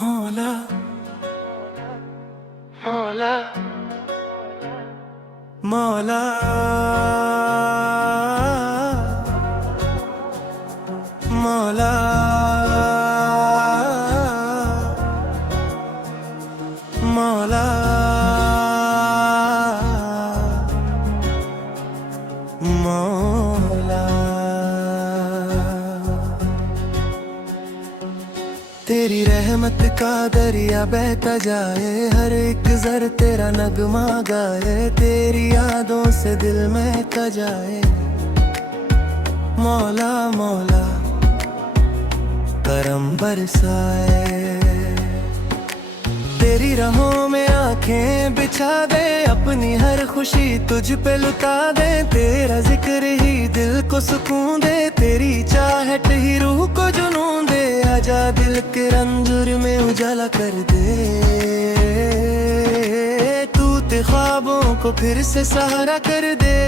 मौला मौला मौला मौला मौला मौला। तेरी रहमत का दरिया बहता जाए, हर एक जर तेरा नगमा गाए, तेरी यादों से दिल महका जाए। मौला मौला करम बरसाए, तेरी राहों में आंखें बिछा दे, अपनी हर खुशी तुझ पे लुटा दे। तेरा जिक्र ही दिल को सुकून दे, तेरी चाहत ही रूह को जुनून दे। आजा दिल के रंजुर में उजाला कर दे, तूत ख्वाबों को फिर से सहारा कर दे।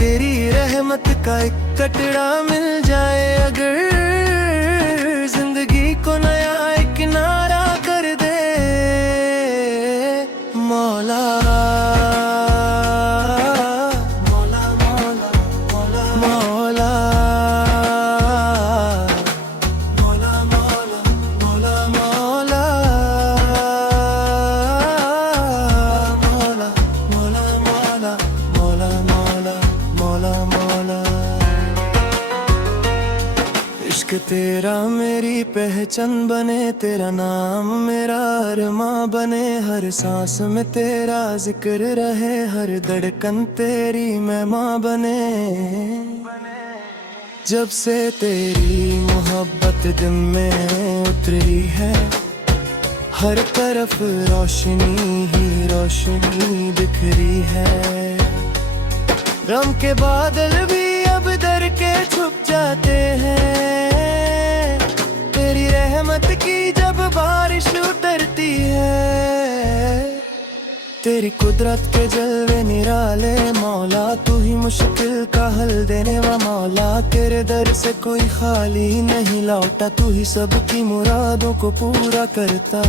तेरी रहमत का एक कटरा मिल जाए, अगर जिंदगी को नया एक किनारा कर दे। मौला मौला मौला मौला मौला मौला मौला मौला मौला मौला मौला मौला मौला मौला मौला। इश्क तेरा मेरी पहचान बने, तेरा नाम मेरा अरमां बने। हर सांस में तेरा जिक्र रहे, हर धड़कन तेरी मेहमां बने। जब से तेरी मोहब्बत दिल में उतरी है, हर तरफ रोशनी ही रोशनी बिखरी है। गम के बादल भी अब डर के छुप जाते हैं, तेरी रहमत की जब बारिश उतरती है। तेरी कुदरत के जलवे निराले मौला, तू ही मुश्किल का हल देने वाला मौला। तेरे दर से कोई खाली नहीं लौटा, तू ही सबकी मुरादों को पूरा करता।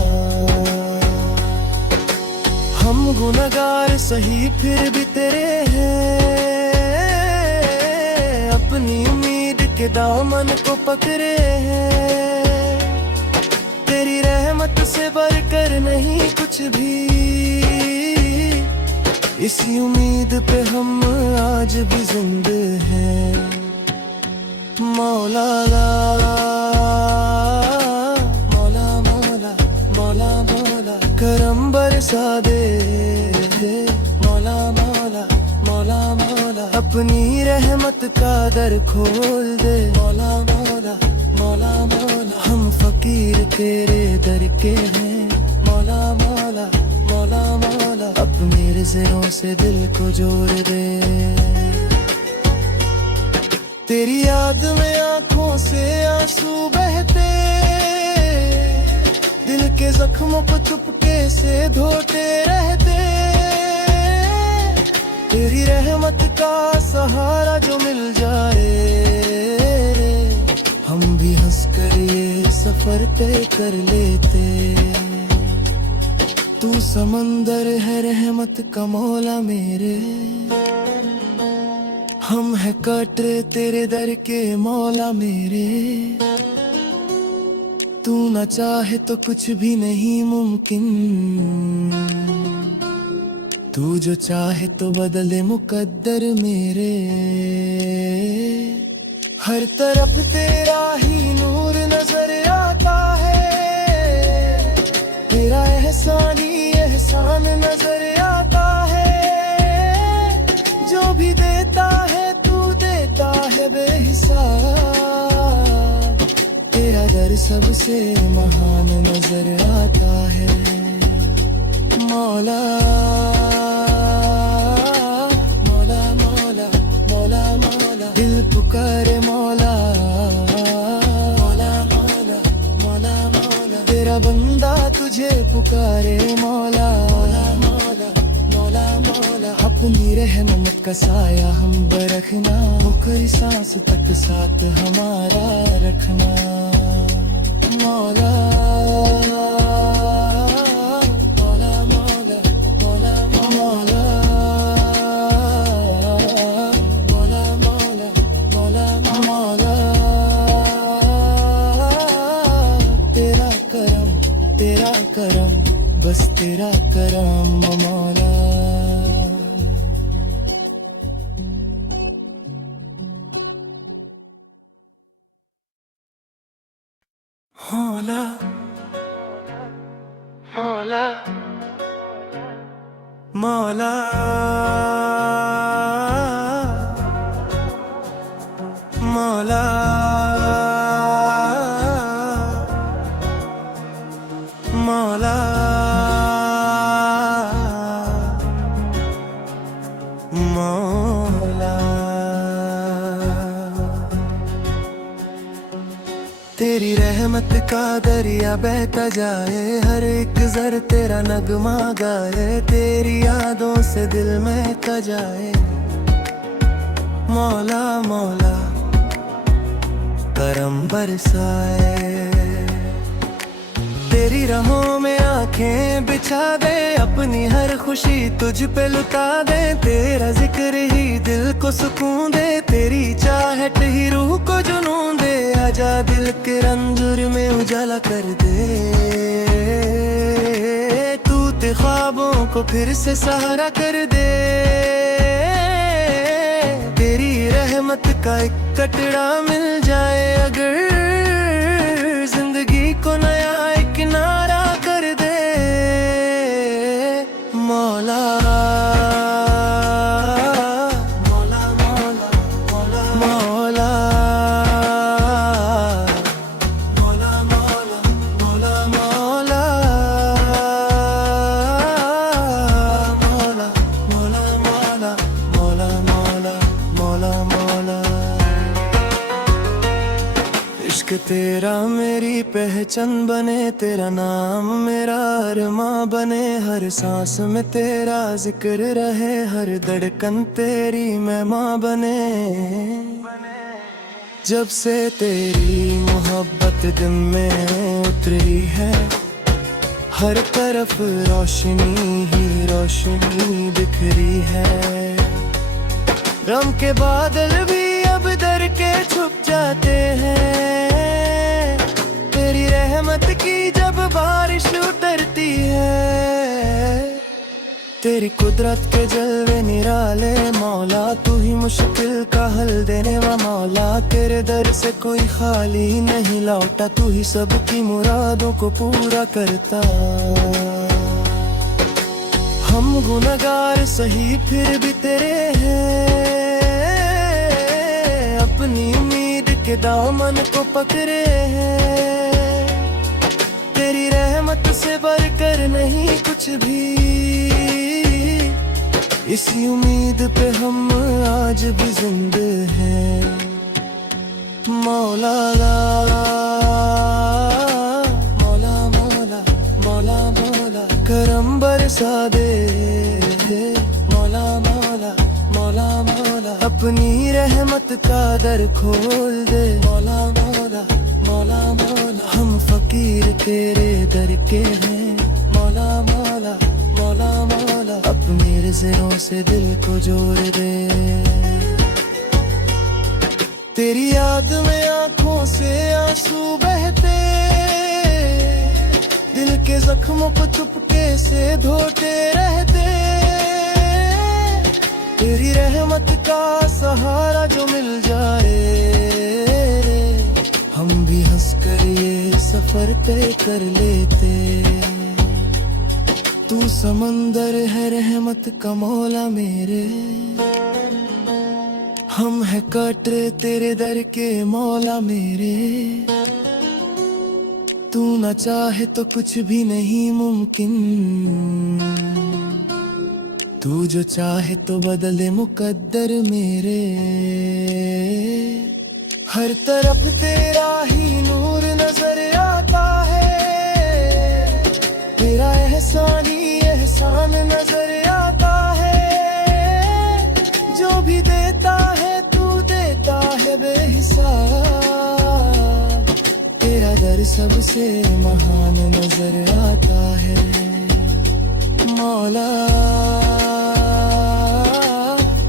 हम गुनहगार सही फिर भी तेरे हैं, अपनी उम्मीद के दामन को पकड़े हैं। तेरी रहमत से बढ़कर नहीं कुछ भी, इसी उम्मीद पे हम आज भी जिंदा हैं। मौला मौला मौला मौला मौला करम बरसा दे। मौला मौला मौला मौला अपनी रहमत का दर खोल दे। मौला मौला मौला मौला हम फकीर तेरे दर के हैं। मौला मौला मौला मौला अपनी रिज़्क़ों से दिल को जोड़ दे। तेरी याद में आंखों से आंसू बहते, दिल के जख्मों को चुपके से धोते रहते। तेरी रहमत का सहारा जो मिल जाए, हम भी हंस कर ये सफर तय कर लेते। तू समंदर है रहमत का मौला मेरे, हम है कटरे तेरे दर के मौला मेरे। तू न चाहे तो कुछ भी नहीं मुमकिन, तू जो चाहे तो बदले मुकद्दर मेरे। हर तरफ तेरा ही नूर नजर आता है, तेरा एहसान ही एहसान नजर आता है। जो भी देता है तू देता है बेहिसाब, तेरा दर सबसे महान नजर आता है। मौला मौला मौला मौला मौला दिल पुकारे मौला। मौला मौला मौला मौला तेरा बंदा तुझे पुकारे मौला। मौला मौला मौला मौला अपनी रहमत का साया हम बरखना, मुखरी सांस तक साथ हमारा रखना। करम, बस तेरा करम मौला। मौला मौला मौला मौला मौला मौला। तेरी रहमत का दरिया बहता जाए, हर एक जर तेरा नगमा गाए, तेरी यादों से दिल महका जाए। मौला मौला करम बरसाए, तेरी राहों में आंखें बिछा दे, अपनी हर खुशी तुझ पे लुटा दे। तेरा जिक्र ही दिल को सुकून दे, तेरी चाहत ही रूह को जुनून दे। आजा दिल के रंजुर में उजाला कर दे, तू ते ख्वाबों को फिर से सहारा कर दे। तेरी रहमत का एक कटरा मिल जाए, अगर जिंदगी को नया एक किनारा कर दे। मौला मौला मौला मौला मौला मौला मौला मौला मौला मौला मौला मौला मौला मौला मौला। इश्क तेरा मेरी पहचान बने, तेरा नाम मेरा अरमां बने। हर सांस में तेरा जिक्र रहे, हर धड़कन तेरी मेहमां बने। जब से तेरी मोहब्बत दिल में उतरी है, हर तरफ रोशनी ही रोशनी दिखरी है। गम के बादल भी अब डर के छुप जाते हैं, तेरी रहमत की जब बारिश उतरती है। तेरी कुदरत के जलवे निराले मौला, तू ही मुश्किल का हल देने वाला मौला। तेरे दर से कोई खाली नहीं लौटा, तू ही सबकी मुरादों को पूरा करता। हम गुनहगार सही फिर भी तेरे हैं, अपनी उम्मीद के दामन को पकड़े हैं। तेरी रहमत से बढ़कर नहीं कुछ भी, इसी उम्मीद पे हम आज भी जिंदा हैं। मौला मौला मौला मौला मौला करम बरसा दे। मौला मौला मौला मौला अपनी रहमत का दर खोल दे। मौला मौला मौला मौला हम फकीर तेरे दर के हैं। मौला मौला मौला मौला अपनी रिज़्क़ों से दिल को जोड़ दे। तेरी याद में आंखों से आंसू बहते, दिल के जख्मों को चुपके से धोते रहते। तेरी रहमत का सहारा जो मिल जाए, हम भी हंसकर ये सफर तय कर लेते। तू समंदर है रहमत का मौला मेरे, हम है कांटे तेरे दर के मौला मेरे। तू न चाहे तो कुछ भी नहीं मुमकिन, तू जो चाहे तो बदले मुकद्दर मेरे। हर तरफ तेरा ही नूर नजर आता है, तेरा एहसान ही एहसान नजर आता है। जो भी देता है तू देता है बेहिसाब, तेरा दर सबसे महान नजर आता है। मौला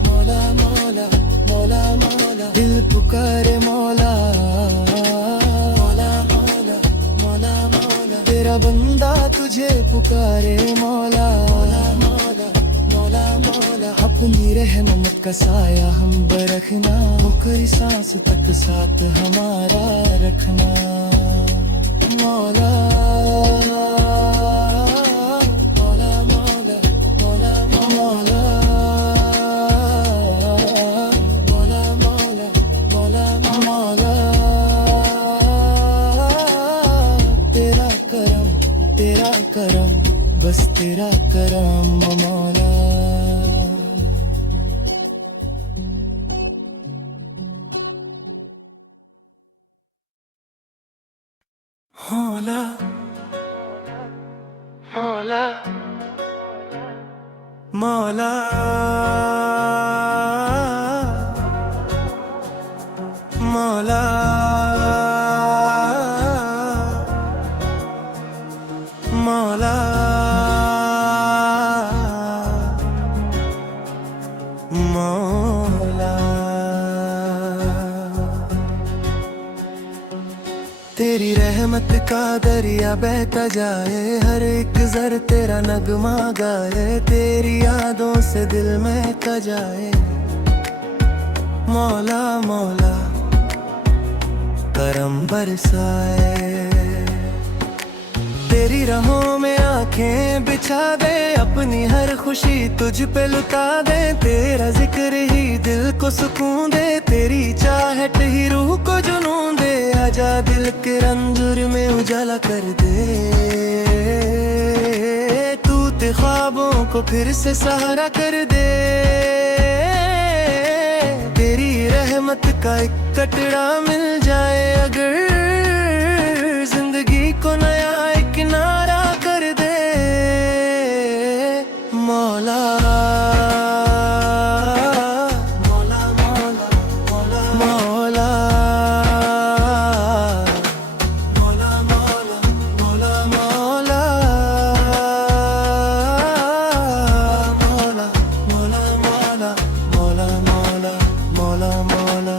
मौला मौला मौला मौला दिल पुकारे मौला। मौला मौला मौला मौला तेरा तेरा बंदा तुझे पुकारे मौला मौला मौला मौला। अपनी रहमत का साया हम बरखना, मुखरी सांस तक साथ हमारा रखना मौला मौला मौला मौला मौला मौला मौला मौला मौला। तेरा करम बस तेरा करम मौला। मौला मौला मौला मौला मौला मौला। तेरी रहमत का दरिया बहता जाए, हर एक जर तेरा नगमा गाए, तेरी यादों से दिल महका जाए मौला मौला। करम बरसाए, तेरी राहों में आंखें बिछा दे, अपनी हर खुशी तुझ पे लुटा दे। तेरा जिक्र ही दिल को सुकून दे, तेरी चाहत ही रूह को जुनून दे। आजा दिल के रंजुर में उजाला कर दे, तू ते ख्वाबों को फिर से सहारा कर दे। तेरी रहमत का एक कटरा मिल जाए अगर, जिंदगी को नया एक नारा कर दे मौला मौला मौला मौला मौला मौला मौला मौला मौला मौला मौला मौला मौला मौला मौला।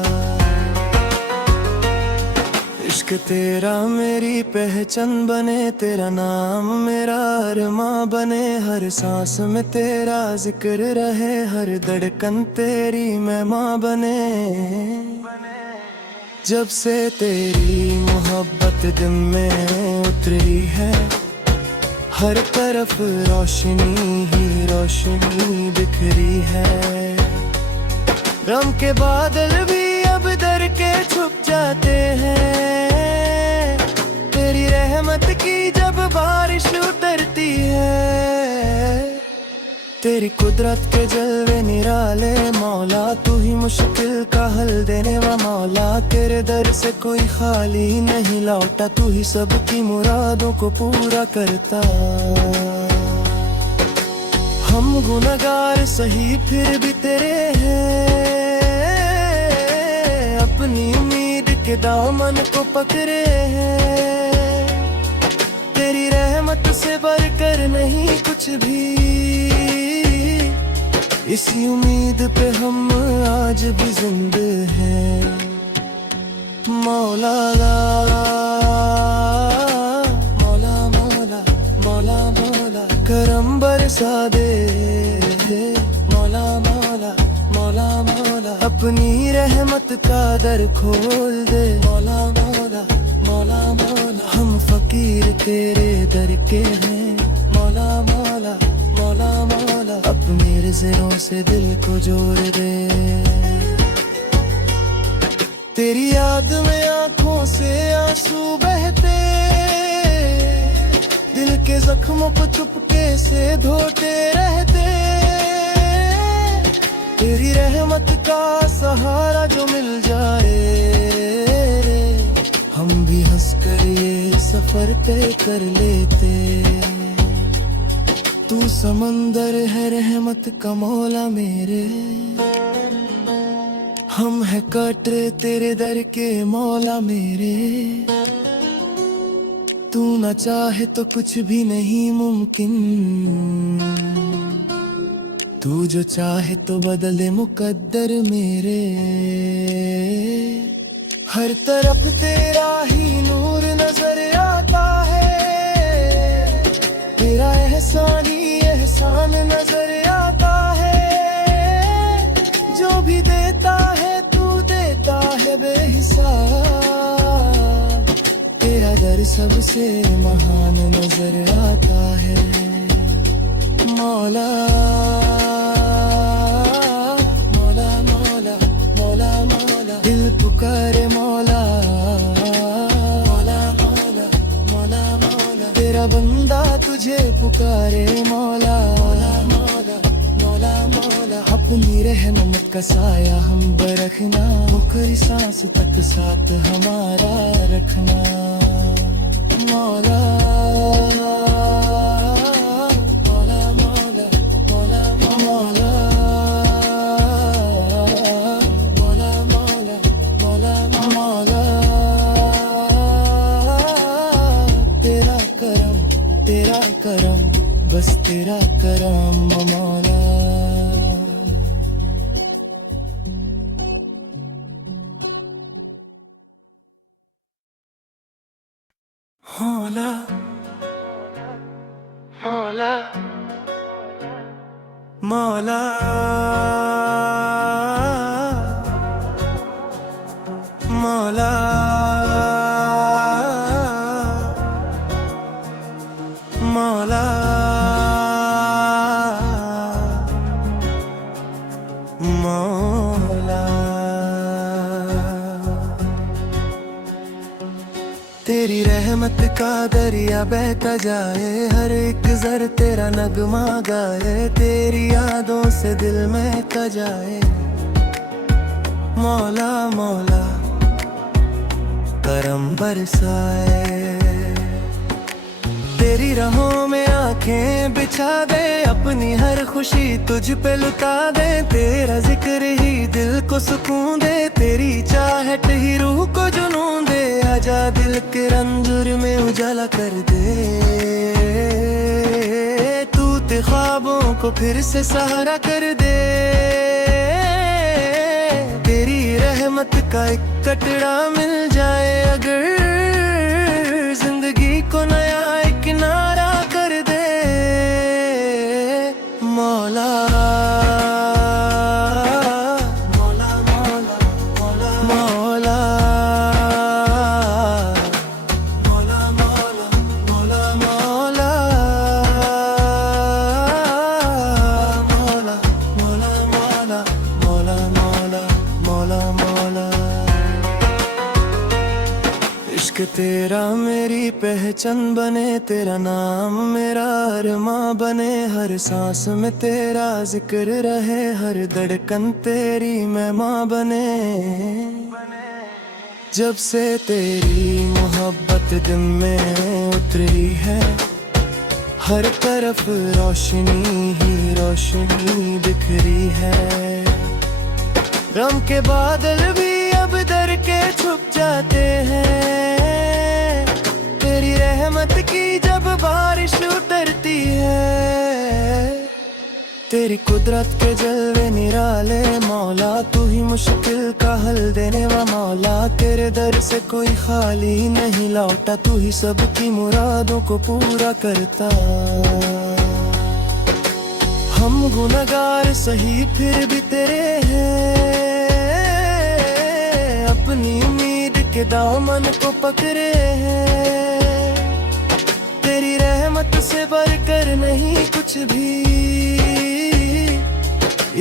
इश्क तेरा मेरी पहचान बने, तेरा नाम मेरा अरमां बने। हर सांस में तेरा जिक्र रहे, हर धड़कन तेरी मेहमां बने। जब से तेरी मोहब्बत दिल में उतरी है, हर तरफ रोशनी ही रोशनी बिखरी है। गम के बादल भी अब डर के छुप जाते हैं, तेरी रहमत की जब बारिश उतरती है। तेरी कुदरत के जलवे निराले मौला, तू ही मुश्किल का हल देने वाला मौला। तेरे दर से कोई खाली नहीं लौटा, तू ही सबकी मुरादों को पूरा करता। हम गुनहगार सही फिर भी तेरे हैं, अपनी उम्मीद के दामन को पकड़े हैं। तेरी रहमत से बढ़कर नहीं कुछ भी, इसी उम्मीद पे हम आज भी जिंदा हैं मौला मौला मौला मौला मौला। करम बरसा दे मौला मौला मौला मौला। अपनी रहमत का दर खोल दे मौला मौला मौला मौला। हम फकीर तेरे दर के हैं मौला मौला मौला मौला। अपने रिज़्क़ों से दिल को जोड़ दे, तेरी याद में आंखों से आंसू बहते, दिल के जख्मों को चुपके से धोते रहते। तेरी रहमत का सहारा जो मिल जाए, हम भी हंसकर ये सफर तय कर लेते। तू समंदर है रहमत का मौला मेरे, हम है कांटे तेरे दर के मौला मेरे। तू न चाहे तो कुछ भी नहीं मुमकिन, तू जो चाहे तो बदले मुकद्दर मेरे। हर तरफ तेरा ही नूर नजर आता है, तेरा दर सबसे महान नजर आता है मौला मौला मौला मौला मौला दिल पुकारे मौला मौला मौला मौला मौला तेरा बंदा तुझे पुकारे मौला मौला मौला मौला मौला अपनी रहमत का साया हम पर रखना मुखरी सांस तक साथ हमारा रखना मौला मौला मौला मौला मौला मौला मौला मौला मौला तेरा करम बस तेरा करम मौला मौला मौला मौला मौला मौला मौला तेरी रहमत का दरिया बहता जाए हर एक जर तेरा नगमा गाए तेरी यादों से दिल महका जाए मौला मौला करम बरसाए तेरी राहों में आंखें बिछा दे अपनी हर खुशी तुझ पे लुटा दे तेरा जिक्र ही दिल को सुकून दे तेरी चाहत ही रूह को जुनून दे आजा दिल के रंजुर में उजाला कर दे तू ते ख्वाबों को फिर से सहारा कर दे तेरी रहमत का एक कटरा मिल जाए अगर जिंदगी को नया एक किनारा कर दे मौला मौला मौला मौला मौला मौला मौला मौला मौला मौला मौला मौला मौला मौला मौला इश्क तेरा मेरी पहचान बने तेरा नाम मेरा अरमां बने हर सांस में तेरा जिक्र रहे हर धड़कन तेरी मेहमां बने जब से तेरी मोहब्बत दिल में उतरी है हर तरफ रोशनी ही रोशनी बिखरी है गम के बादल भी अब डर के छुप जाते हैं तेरी रहमत की जब बारिश उतरती है तेरी कुदरत के जलवे निराले मौला तू ही मुश्किल का हल देने वा मौला तेरे दर से कोई खाली नहीं लौटा तू ही सबकी मुरादों को पूरा करता हम गुनहगार सही फिर भी तेरे हैं अपनी उम्मीद के दामन को पकड़े हैं तेरी रहमत से बढ़कर नहीं कुछ भी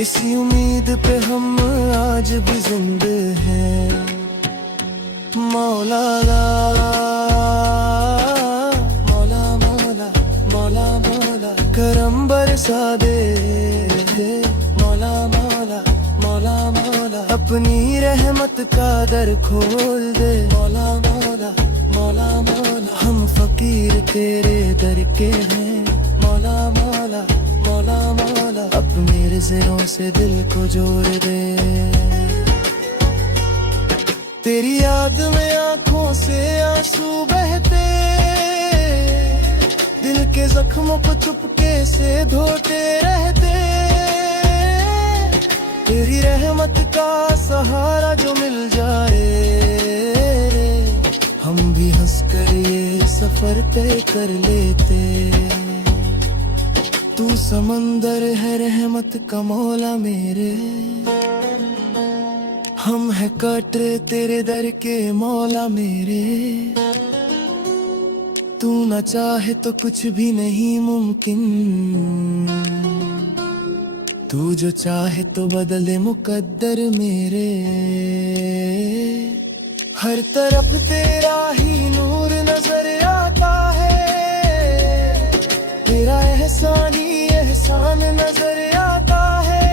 इसी उम्मीद पे हम आज भी जिंदे हैं मौला मौला मौला मौला मौला करम बरसा दे मौला मौला मौला मौला अपनी रहमत का दर खोल दे मौला मौला मौला मौला हम फकीर तेरे दर के हैं मौला मौला मौला मौला अपनी रिज़्क़ों से दिल को जोड़ दे तेरी याद में आंखों से आंसू बहते दिल के जख्मों को चुपके से धोते रहते तेरी रहमत का सहारा जो मिल जाए हम भी हंस कर ये सफर तय कर लेते तू समंदर है रहमत का मौला मेरे हम है कटरे तेरे दर के मौला मेरे तू न चाहे तो कुछ भी नहीं मुमकिन, तू जो चाहे तो बदले मुकद्दर मेरे। हर तरफ तेरा ही नूर नजर आता है, तेरा एहसान ही एहसान नजर आता है।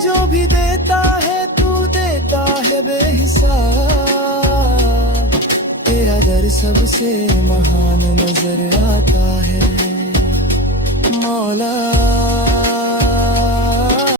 जो भी देता है तू देता है बेहिसाब, तेरा दर सबसे महान नजर आता है। मौला